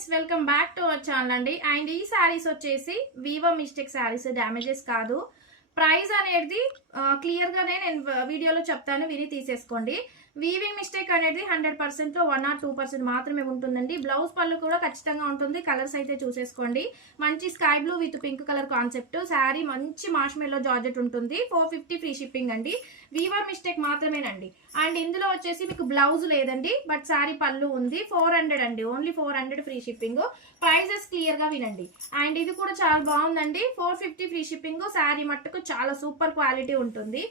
Friends welcome back to our channel అండి. And ఈ శారీస్ వచ్చేసి వివో మిస్టేక్ శారీస్ డ్యామేజెస్ కాదు. ప్రైస్ అనేది క్లియర్గా నేను వీడియోలో చెప్తాను విని తీసేసుకోండి. వీవింగ్ మిస్టేక్ అనేది హండ్రెడ్ పర్సెంట్లో వన్ ఆర్ టూ పర్సెంట్ మాత్రమే ఉంటుందండి. బ్లౌజ్ పళ్ళు కూడా ఖచ్చితంగా ఉంటుంది. కలర్స్ అయితే చూసేసుకోండి. మంచి sky blue with pink colour concept sari మంచి మాష్మెల్లో జార్జెట్ ఉంటుంది. ఫోర్ ఫిఫ్టీ ఫ్రీ షిప్పింగ్ అండి. వీవర్ మిస్టేక్ మాత్రమేనండి. అండ్ ఇందులో వచ్చేసి మీకు బ్లౌజ్ లేదండి బట్ శారీ పళ్ళు ఉంది. ఫోర్ హండ్రెడ్ అండి. Only four hundred free shipping prices క్లియర్గా వినండి. అండ్ ఇది కూడా చాలా బాగుందండి. Four fifty free shipping sari మట్టుకు చాలా సూపర్ క్వాలిటీ ఉంటుంది.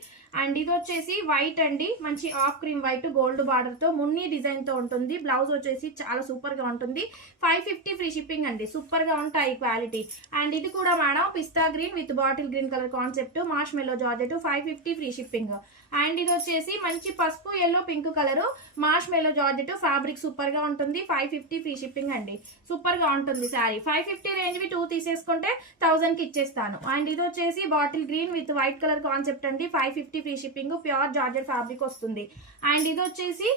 అండ్ ఇది వచ్చేసి వైట్ అండి. మంచి ఆఫ్ క్రీమ్ వైట్ గోల్డ్ బార్డర్తో మున్ని డిజైన్తో ఉంటుంది. బ్లౌజ్ వచ్చేసి చాలా సూపర్గా ఉంటుంది. ఫైవ్ ఫిఫ్టీ ఫ్రీ షిప్పింగ్ అండి. సూపర్గా ఉంటాయి క్వాలిటీ. అండ్ ఇది కూడా madam pista green with bottle green colour concept marshmallow georgette five fifty free shipping. And ఇది వచ్చేసి మంచి పసుపు ఎల్లో పింక్ కలర్ మాష్ మెల్లో జార్జెట్ ఫ్యాబ్రిక్ సూపర్గా ఉంటుంది. ఫైవ్ ఫిఫ్టీ ఫ్రీ షిప్పింగ్ అండి. సూపర్గా ఉంటుంది శారీ. ఫైవ్ ఫిఫ్టీ రేంజ్వి టూ తీసేసుకుంటే థౌసండ్కి ఇచ్చేస్తాను. అండ్ ఇది వచ్చేసి bottle green with white colour concept అండి. Five fifty free shipping pure georgette fabric వస్తుంది. అండ్ ఇది వచ్చేసి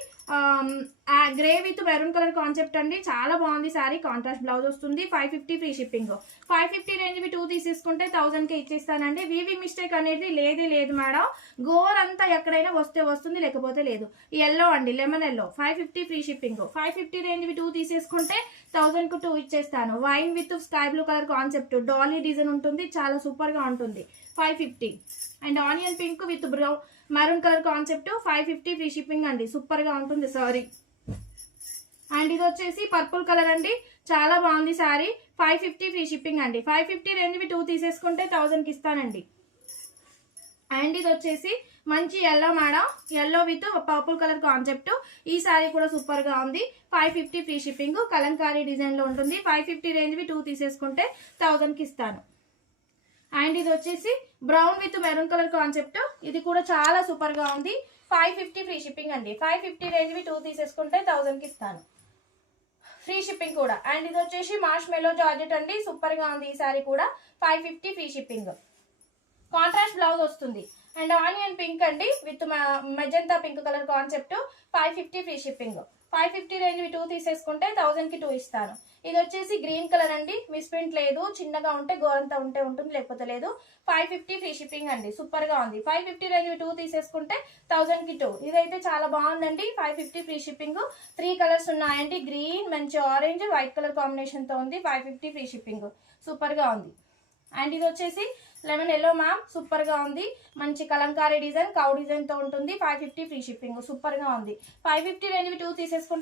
grey with maroon colour concept అండి. చాలా బాగుంది సారీ కాంట్రాస్ట్ బ్లౌజ్ వస్తుంది. Five fifty free shipping. Five fifty range వి టూ తీసేసుకుంటే థౌసండ్కి ఇచ్చేస్తానండి. వివి మిస్టేక్ అనేది లేదే లేదు మేడం. గోర్ అంతా ఎక్కడైనా వస్తే వస్తుంది లేకపోతే లేదు. ఎల్లో అండి lemon yellow five fifty free shipping. Five fifty range వి టూ తీసేసుకుంటే థౌసండ్కు టూ ఇచ్చేస్తాను. Wine with sky blue colour concept. Dolly design ఉంటుంది. చాలా సూపర్గా ఉంటుంది. Five five fifty. And onion pink with brown maroon colour concept five fifty free shipping అండి. సూపర్గా ఉంటుంది సారీ. అండ్ ఇది వచ్చేసి పర్పుల్ కలర్ అండి. చాలా బాగుంది sari. Five fifty free shipping అండి. ఫైవ్ ఫిఫ్టీ రేంజ్ టూ తీసేసుకుంటే థౌసండ్కి ఇస్తానండి. అండ్ ఇది వచ్చేసి మంచి yellow madam. Yellow with purple colour concept. ఈ సారీ కూడా సూపర్గా ఉంది. Five fifty free shipping kalamkari డిజైన్లో ఉంటుంది. ఫైవ్ ఫిఫ్టీ రేంజ్ టూ తీసేసుకుంటే థౌజండ్కి ఇస్తాను. అండ్ ఇది వచ్చేసి brown with maroon colour concept. ఇది కూడా చాలా సూపర్గా ఉంది. ఫైవ్ ఫిఫ్టీ ఫ్రీ షిప్పింగ్ అండి. ఫైవ్ ఫిఫ్టీ రేంజ్వి టూ తీసేసుకుంటే థౌసండ్కి ఇస్తాను. ఫ్రీ షిప్పింగ్ కూడా. అండ్ ఇది వచ్చేసి మార్ష్ మెలో జార్జెట్ అండి. సూపర్గా ఉంది ఈ సారీ కూడా. Five fifty free shipping contrast blouse వస్తుంది. అండ్ ఆనియన్ పింక్ అండి with magenta pink colour concept five fifty free shipping. Five fifty range two తీసేసుకుంటే థౌసండ్కి టూ ఇస్తాను. ఇది వచ్చేసి గ్రీన్ కలర్ అండి. మిస్ప్రింట్ లేదు. చిన్నగా ఉంటే గోరంతా ఉంటే ఉంటుంది లేకపోతే లేదు. ఫైవ్ ఫిఫ్టీ ఫ్రీ షిప్పింగ్ అండి. సూపర్గా ఉంది. ఫైవ్ ఫిఫ్టీ రేంజ్ టూ తీసేసుకుంటే థౌసండ్కి టూ. ఇదైతే చాలా బాగుందండి. Five fifty free shipping. Three colours ఉన్నాయండి. గ్రీన్ మంచి ఆరెంజ్ వైట్ కలర్ కాంబినేషన్తో ఉంది. Five fifty free shipping. సూపర్గా ఉంది. అండ్ ఇది వచ్చేసి లెమన్ ఎల్లో మ్యామ్ సూపర్గా ఉంది. మంచి కలంకారీ డిజైన్ కౌ డిజైన్తో ఉంటుంది. ఫైవ్ ఫిఫ్టీ ఫ్రీ షిప్పింగ్ సూపర్గా ఉంది. ఫైవ్ ఫిఫ్టీ రేంజ్ టూ తీసేసుకుంటే